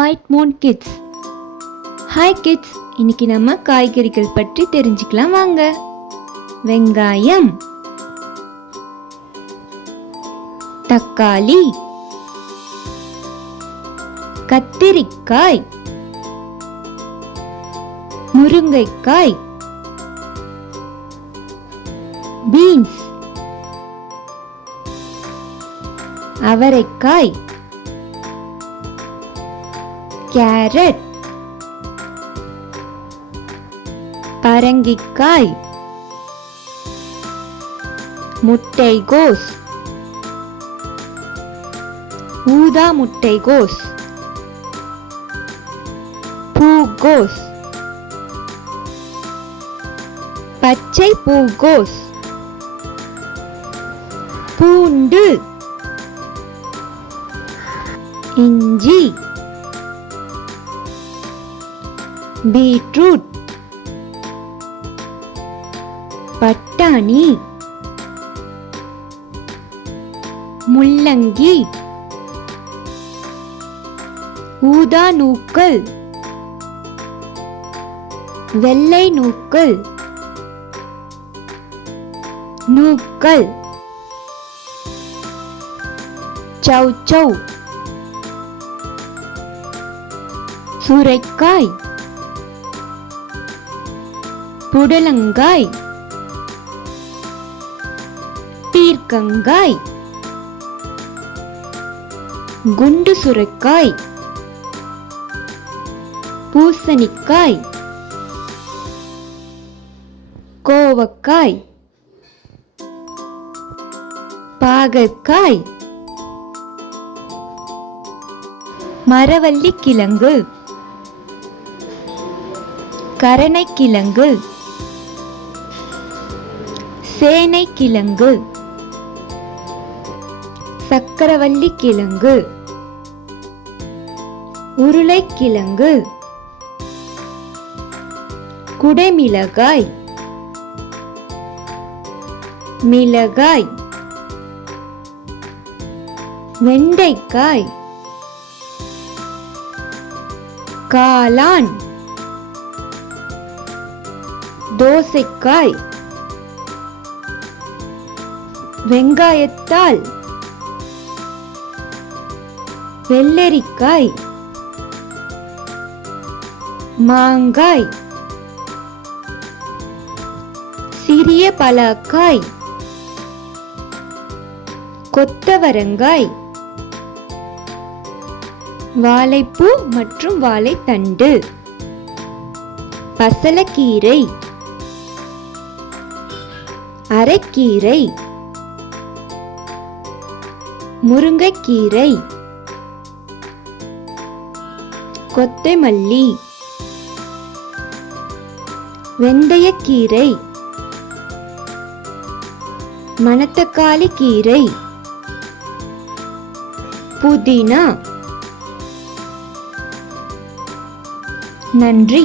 White Moon kids. Hi kids, இன்னைக்கு நம்ம காய்கறிகள் பற்றி தெரிஞ்சுக்கலாம் வாங்க. வெங்காயம், தக்காளி, கத்திரிக்காய், முருங்கைக்காய், பீன்ஸ், அவரைக்காய், கேரட், பரங்கிக்காய், முட்டைகோஸ், ஊதா முட்டைகோஸ், பூகோஸ், பச்சை பூகோஸ், பூண்டு, இஞ்சி, பீட்ரூட், பட்டாணி, முள்ளங்கி, ஊதா நூக்கல், வெள்ளை நூக்கல், நூக்கல், சௌசௌ, சுரைக்காய், புடலங்காய், பீர்க்கங்காய், குண்டு சுரைக்காய், பூசணிக்காய், கோவக்காய், பாகற்காய், மரவள்ளிக்கிழங்கு, கரணைக்கிழங்கு, சேனைக்கிழங்கு, சக்கரவள்ளிக்கிழங்கு, உருளைக்கிழங்கு, குடைமிளகாய், மிளகாய், வெண்டைக்காய், காளான், தோசைக்காய், வெங்காயத்தாள், வெள்ளரிக்காய், மாங்காய், சிறிய பலாக்காய், கொத்தவரங்காய், வாழைப்பூ மற்றும் வாழைத்தண்டு, பசலக்கீரை, அரைக்கீரை, முருங்கைக்கீரை, கொத்தமல்லி, வெந்தயக்கீரை, மணத்தக்காளி கீரை, புதினா. நன்றி.